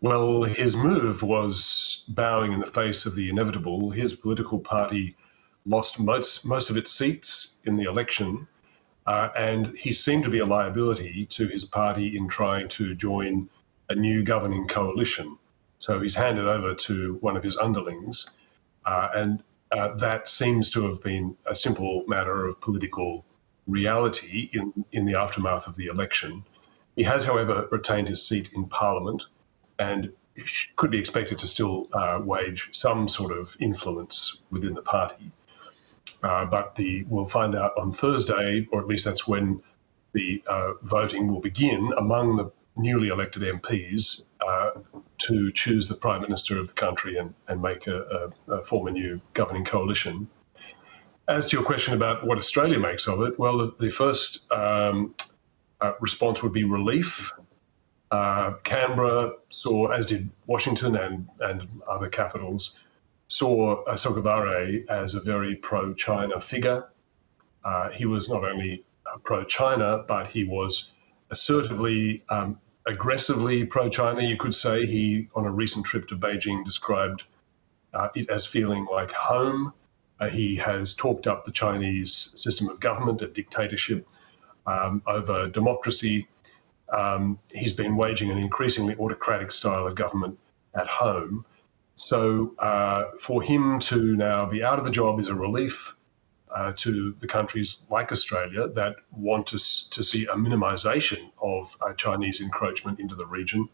Well, his move was bowing in the face of the inevitable. His political party lost most of its seats in the election, and he seemed to be a liability to his party in trying to join a new governing coalition. So he's handed over to one of his underlings, and that seems to have been a simple matter of political reality in the aftermath of the election. He has, however, retained his seat in Parliament and could be expected to still wage some sort of influence within the party. But we'll find out on Thursday, or at least that's when the voting will begin among the newly elected MPs to choose the Prime Minister of the country and make form a new governing coalition. As to your question about what Australia makes of it, well, the first response would be relief. Canberra saw, as did Washington and other capitals, saw Sogavare as a very pro-China figure. He was not only pro-China, but he was assertively, aggressively pro-China, you could say. He, on a recent trip to Beijing, described it as feeling like home. He has talked up the Chinese system of government, a dictatorship over democracy. He's been waging an increasingly autocratic style of government at home. So for him to now be out of the job is a relief to the countries like Australia that want to see a minimisation of Chinese encroachment into the region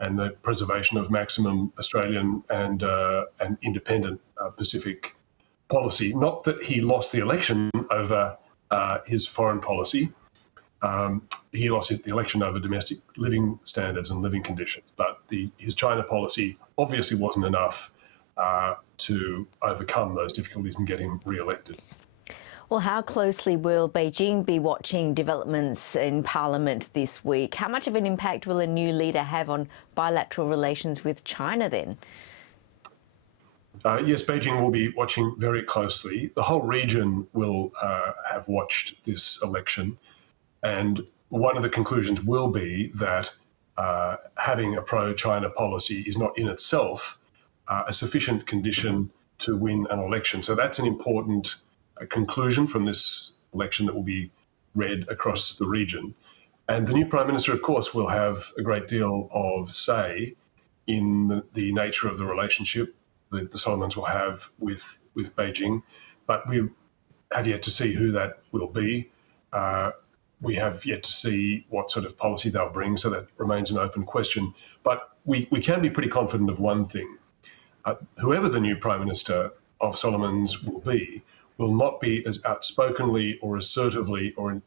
and the preservation of maximum Australian and independent Pacific policy. Not that he lost the election over his foreign policy. He lost the election over domestic living standards and living conditions, but his China policy obviously wasn't enough to overcome those difficulties and get him re-elected. Well, how closely will Beijing be watching developments in Parliament this week? How much of an impact will a new leader have on bilateral relations with China then? Yes, Beijing will be watching very closely. The whole region will have watched this election. And one of the conclusions will be that having a pro-China policy is not in itself a sufficient condition to win an election. So that's an important conclusion from this election that will be read across the region. And the new Prime Minister, of course, will have a great deal of say in the nature of the relationship that the Solomons will have with Beijing. But we have yet to see who that will be. We have yet to see what sort of policy they'll bring, so that remains an open question. But we can be pretty confident of one thing. Whoever the new Prime Minister of Solomons will be, will not be as outspokenly or assertively or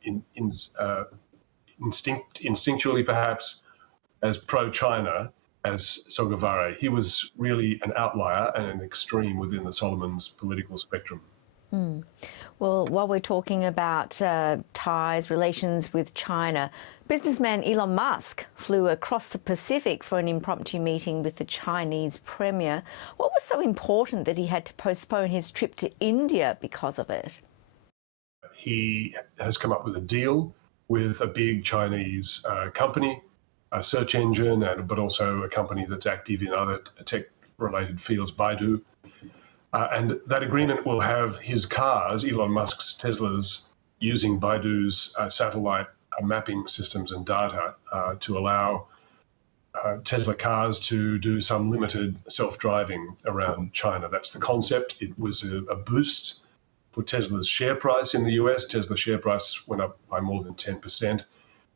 instinctually perhaps as pro-China as Sogavare. He was really an outlier and an extreme within the Solomons political spectrum. Well, while we're talking about ties, relations with China, businessman Elon Musk flew across the Pacific for an impromptu meeting with the Chinese premier. What was so important that he had to postpone his trip to India because of it? He has come up with a deal with a big Chinese company, a search engine, but also a company that's active in other tech-related fields, Baidu. And that agreement will have his cars, Elon Musk's Teslas, using Baidu's satellite mapping systems and data to allow Tesla cars to do some limited self-driving around China. That's the concept. It was a boost for Tesla's share price in the US. Tesla's share price went up by more than 10%,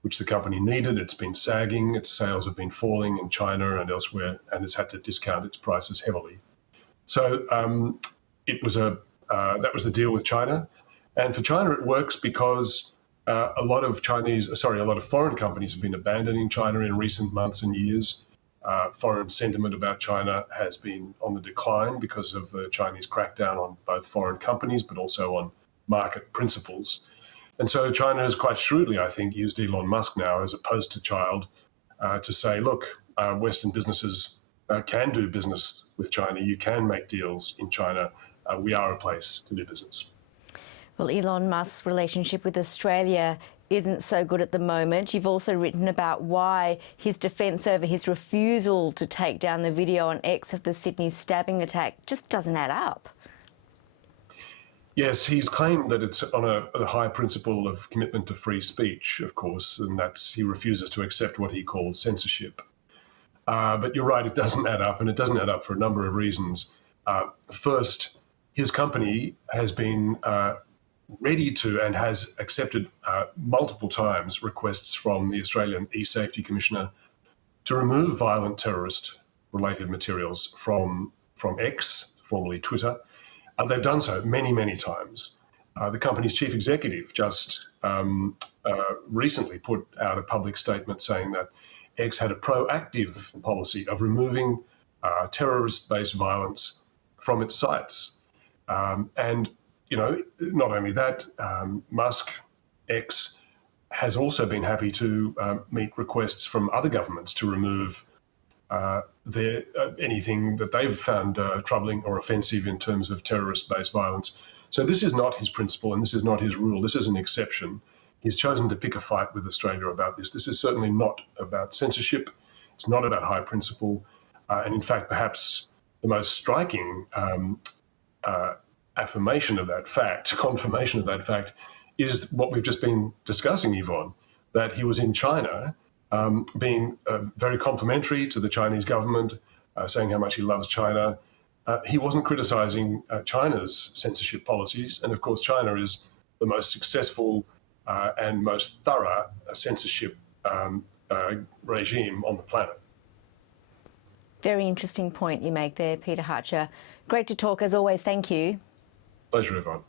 which the company needed. It's been sagging. Its sales have been falling in China and elsewhere, and it's had to discount its prices heavily. So that was the deal with China. And for China, it works because a lot of foreign companies have been abandoning China in recent months and years. Foreign sentiment about China has been on the decline because of the Chinese crackdown on both foreign companies, but also on market principles. And so China has quite shrewdly, I think, used Elon Musk now as a poster child to say, look, Western businesses can do business with China. You can make deals in China. We are a place to do business. Well, Elon Musk's relationship with Australia isn't so good at the moment. You've also written about why his defence over his refusal to take down the video on X of the Sydney stabbing attack just doesn't add up. Yes, he's claimed that it's on a high principle of commitment to free speech, of course, and he refuses to accept what he calls censorship. But you're right, it doesn't add up, and it doesn't add up for a number of reasons. First, his company has been ready to and has accepted multiple times requests from the Australian E-Safety Commissioner to remove violent terrorist-related materials from X, formerly Twitter. They've done so many, many times. The company's chief executive just recently put out a public statement saying that X had a proactive policy of removing terrorist-based violence from its sites. And, you know, not only that, Musk, X, has also been happy to meet requests from other governments to remove anything that they've found troubling or offensive in terms of terrorist-based violence. So this is not his principle and this is not his rule. This is an exception. He's chosen to pick a fight with Australia about this. This is certainly not about censorship. It's not about high principle. And in fact, perhaps the most striking affirmation of that fact, confirmation of that fact, is what we've just been discussing, Yvonne, that he was in China being very complimentary to the Chinese government, saying how much he loves China. He wasn't criticizing China's censorship policies. And of course, China is the most successful and most thorough censorship regime on the planet. Very interesting point you make there, Peter Hartcher. Great to talk as always. Thank you. Pleasure, Yvonne.